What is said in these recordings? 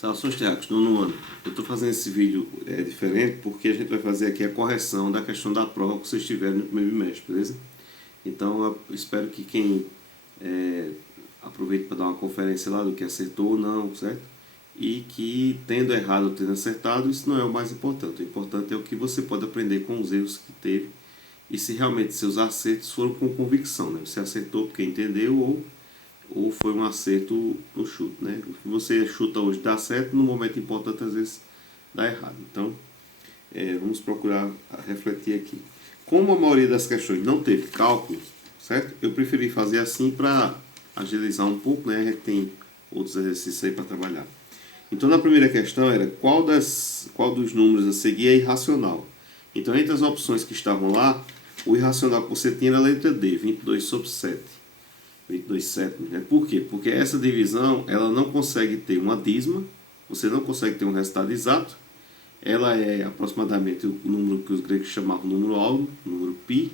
Saudações teáticos, nono ano. Eu estou fazendo esse vídeo diferente porque a gente vai fazer aqui a correção da questão da prova que vocês tiveram no primeiro bimestre, beleza? Então eu espero que quem aproveite para dar uma conferência lá do que acertou ou não, certo? E que tendo errado ou tendo acertado, isso não é o mais importante. O importante é o que você pode aprender com os erros que teve e se realmente seus acertos foram com convicção, né? Você acertou porque entendeu ou foi um acerto no chute, né? O que você chuta hoje dá certo, no momento importante às vezes dá errado. Então, vamos procurar refletir aqui. Como a maioria das questões não teve cálculo, certo? Eu preferi fazer assim para agilizar um pouco, né? A gente tem outros exercícios aí para trabalhar. Então, na primeira questão era qual dos números a seguir é irracional. Então, entre as opções que estavam lá, o irracional que você tinha era a letra D, 22/7. 22 sétimos, né? Por quê? Porque essa divisão ela não consegue ter uma dízima, você não consegue ter um resultado exato, ela é aproximadamente o número que os gregos chamavam número áureo, número π,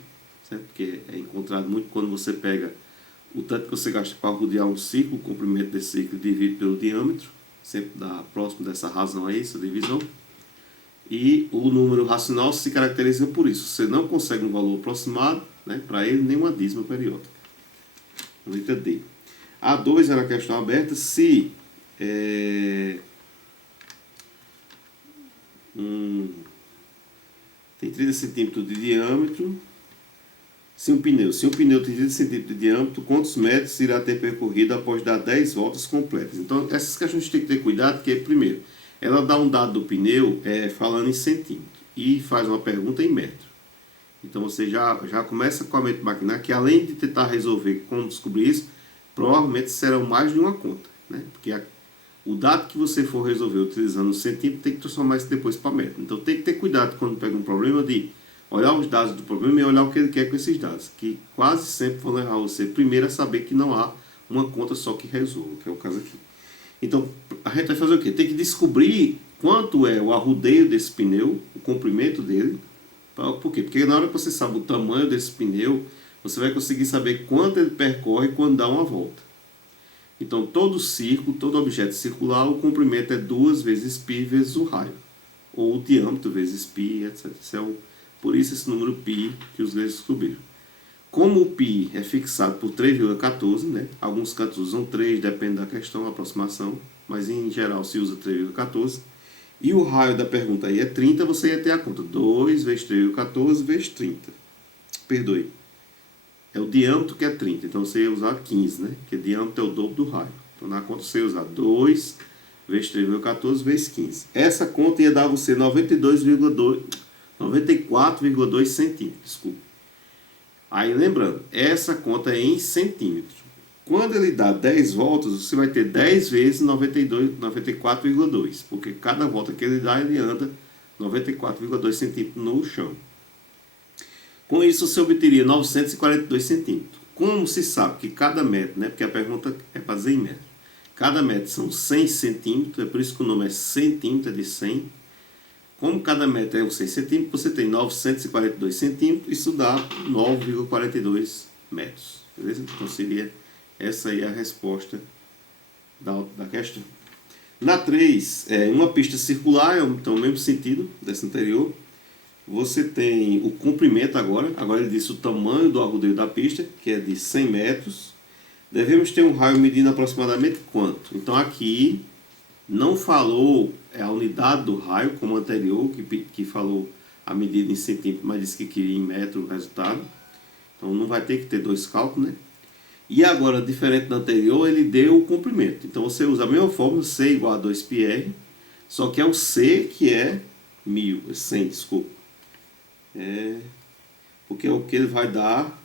certo? Porque é encontrado muito quando você pega o tanto que você gasta para rodear um círculo, o comprimento desse círculo divide pelo diâmetro, sempre dá próximo dessa razão aí, essa divisão. E o número racional se caracteriza por isso, você não consegue um valor aproximado, né, para ele, nem uma dízima periódica. Letra D. A 2 era a questão aberta se tem 30 centímetros de diâmetro. Se um pneu tem 30 centímetros de diâmetro, quantos metros irá ter percorrido após dar 10 voltas completas? Então, essas questões tem que ter cuidado, porque, primeiro, ela dá um dado do pneu falando em centímetro e faz uma pergunta em metro. Então você já começa com a mente maquinar que além de tentar resolver como descobrir isso, provavelmente serão mais de uma conta, né? Porque o dado que você for resolver utilizando o centímetro tem que transformar isso depois para metro. Então tem que ter cuidado quando pega um problema de olhar os dados do problema e olhar o que ele quer com esses dados, que quase sempre vão levar você primeiro a saber que não há uma conta só que resolva, que é o caso aqui. Então a gente vai fazer o quê? Tem que descobrir quanto é o arrodeio desse pneu, o comprimento dele. Por quê? Porque na hora que você sabe o tamanho desse pneu, você vai conseguir saber quanto ele percorre quando dá uma volta. Então, todo círculo, todo objeto circular, o comprimento é 2 vezes π vezes o raio. Ou o diâmetro vezes π, etc. Por isso esse número π que os gregos descobriram. Como o π é fixado por 3,14, né? Alguns cantos usam 3, depende da questão, a aproximação, mas em geral se usa 3,14. E o raio da pergunta aí é 30, você ia ter a conta 2 vezes 3,14 vezes 30. Perdoe. É o diâmetro que é 30, então você ia usar 15, né? Porque diâmetro é o dobro do raio. Então na conta você ia usar 2 vezes 3,14 vezes 15. Essa conta ia dar a você 94,2 centímetros. Desculpa. Aí lembrando, essa conta é em centímetros. Quando ele dá 10 voltas, você vai ter 10 vezes 94,2, porque cada volta que ele dá, ele anda 94,2 centímetros no chão. Com isso, você obteria 942 centímetros. Como se sabe que cada metro, né, porque a pergunta é para dizer em metro, cada metro são 100 centímetros, é por isso que o nome é centímetro, é de 100. Como cada metro é um 100 centímetros, você tem 942 centímetros, isso dá 9,42 metros. Beleza? Então seria essa aí a resposta da questão. Na 3, uma pista circular, então o mesmo sentido dessa anterior. Você tem o comprimento agora ele disse o tamanho do arrodeio da pista, que é de 100 metros. Devemos ter um raio medindo aproximadamente quanto? Então aqui não falou a unidade do raio, como o anterior, que falou a medida em centímetro, mas disse que queria em metro o resultado. Então não vai ter que ter dois cálculos, né? E agora, diferente do anterior, ele deu o comprimento. Então você usa a mesma fórmula, C igual a 2πr, só que é o C que é 100, desculpa. Porque é o que ele vai dar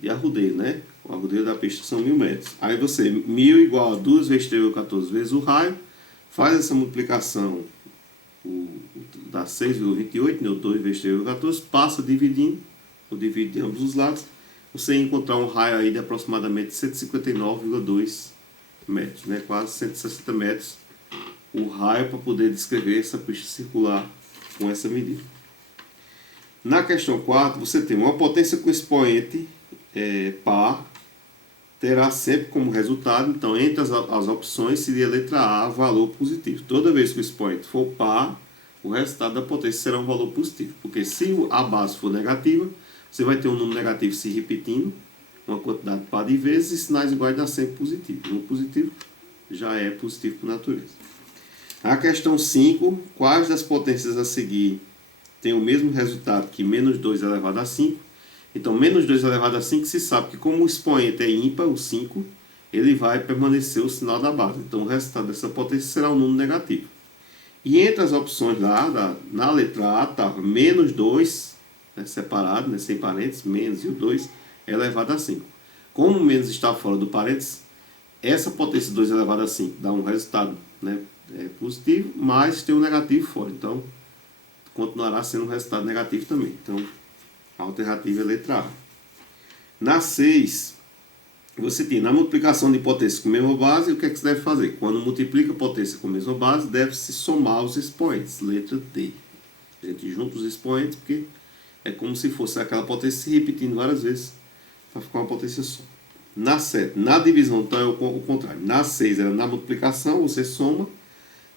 de arrodeio, né? O arrodeio da pista são 1000 metros. Aí você, 1000 igual a 2 vezes 3,14 vezes o raio, faz essa multiplicação, dá 6,28, né? 2 vezes 3,14, passa dividindo, ou divide de ambos os lados, você ia encontrar um raio aí de aproximadamente 159,2 metros, né? Quase 160 metros o raio para poder descrever essa pista circular com essa medida. Na questão 4, você tem uma potência com expoente par terá sempre como resultado, então, entre as opções, seria a letra A, valor positivo. Toda vez que o expoente for par, o resultado da potência será um valor positivo. Porque se a base for negativa, você vai ter um número negativo se repetindo, uma quantidade par de vezes, e sinais iguais dá sempre positivo. Um positivo já é positivo por natureza. A questão 5, quais das potências a seguir tem o mesmo resultado que menos 2 elevado a 5? Então, menos 2 elevado a 5, se sabe que como o expoente é ímpar, o 5, ele vai permanecer o sinal da base. Então, o resultado dessa potência será um número negativo. E entre as opções lá, na letra A, estava menos 2, separado, né, sem parênteses, menos e o 2 elevado a 5. Como o menos está fora do parênteses, essa potência 2 elevado a 5 dá um resultado, né, positivo, mas tem um negativo fora. Então, continuará sendo um resultado negativo também. Então, a alternativa é a letra A. Na 6, você tem na multiplicação de potências com a mesma base, o que é que você deve fazer? Quando multiplica potência com a mesma base, deve-se somar os expoentes, letra D. A gente junta os expoentes, porque é como se fosse aquela potência se repetindo várias vezes, para ficar uma potência só. Na 7, na divisão, então é o contrário. Na 6, na multiplicação, você soma.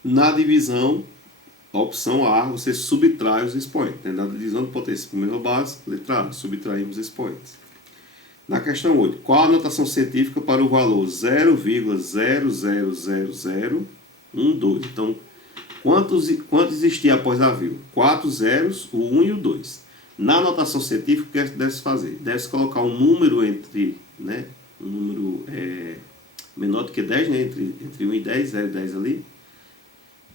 Na divisão, a opção A, você subtrai os expoentes. Né? Na divisão de potência com a mesma base, letra A, subtraímos os expoentes. Na questão 8, qual a notação científica para o valor 0,000012? Então, quanto existia após a vírgula? 4 zeros, o 1 e o 2. Na notação científica, o que deve-se fazer? Deve-se colocar um número entre, né, um número menor do que 10, né, entre 1 e 10, 0 e 10 ali.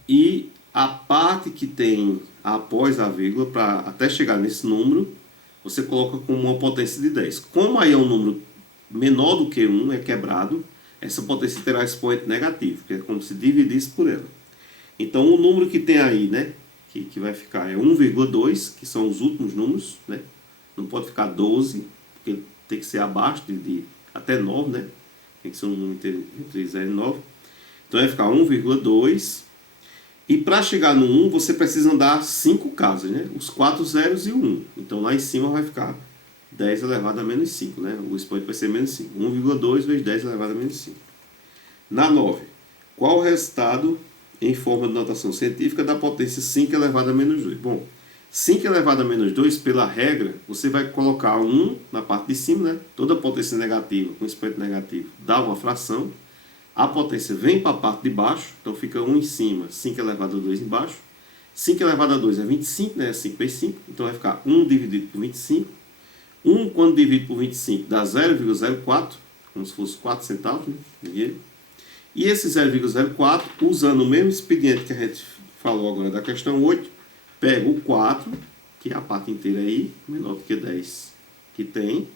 E a parte que tem após a vírgula, para até chegar nesse número, você coloca como uma potência de 10. Como aí é um número menor do que 1, é quebrado, essa potência terá expoente negativo, que é como se dividisse por ela. Então, o número que tem aí, né, que vai ficar é 1,2, que são os últimos números, né? Não pode ficar 12, porque tem que ser abaixo de até 9, né? Tem que ser um número entre 0 e 9. Então, vai ficar 1,2. E para chegar no 1, você precisa andar 5 casas, né? Os 4 zeros e o 1. Então, lá em cima vai ficar 10 elevado a menos 5, né? O expoente vai ser menos 5. 1,2 vezes 10 elevado a menos 5. Na 9, qual o resultado em forma de notação científica da potência 5 elevado a menos 2? Bom, 5 elevado a menos 2, pela regra, você vai colocar 1 na parte de cima, né? Toda potência negativa com expoente negativo dá uma fração. A potência vem para a parte de baixo, então fica 1 em cima, 5 elevado a 2 embaixo. 5 elevado a 2 é 25, né? 5 vezes 5, então vai ficar 1 dividido por 25. 1, quando dividido por 25, dá 0,04, como se fosse 4 centavos, né? E esse 0,04, usando o mesmo expediente que a gente falou agora da questão 8, pega o 4, que é a parte inteira aí, menor do que 10 que tem.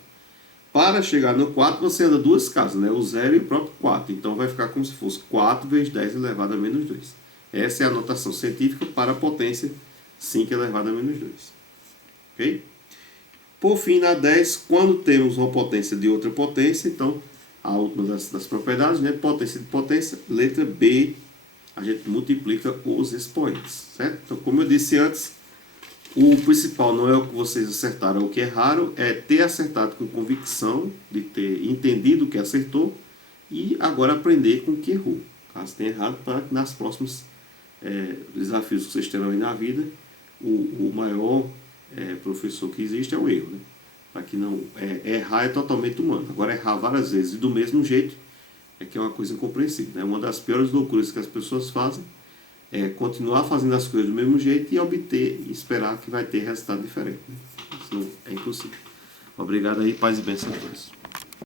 Para chegar no 4, você anda duas casas, né? O 0 e o próprio 4. Então, vai ficar como se fosse 4 vezes 10 elevado a menos 2. Essa é a notação científica para a potência 5 elevado a menos 2. Ok? Por fim, na 10, quando temos uma potência de outra potência, então, a última das propriedades, né? Potência de potência, letra B, a gente multiplica os expoentes, certo? Então, como eu disse antes, o principal não é o que vocês acertaram, o que erraram, é ter acertado com convicção, de ter entendido o que acertou e agora aprender com o que errou. Caso tenha errado, para que nas próximas desafios que vocês terão aí na vida, o maior professor que existe é o erro, né? Para que não errar é totalmente humano. Agora, errar várias vezes e do mesmo jeito é que é uma coisa incompreensível, né? Uma das piores loucuras que as pessoas fazem é continuar fazendo as coisas do mesmo jeito e obter e esperar que vai ter resultado diferente, né? Isso não é impossível. Obrigado aí, paz e bênção a todos.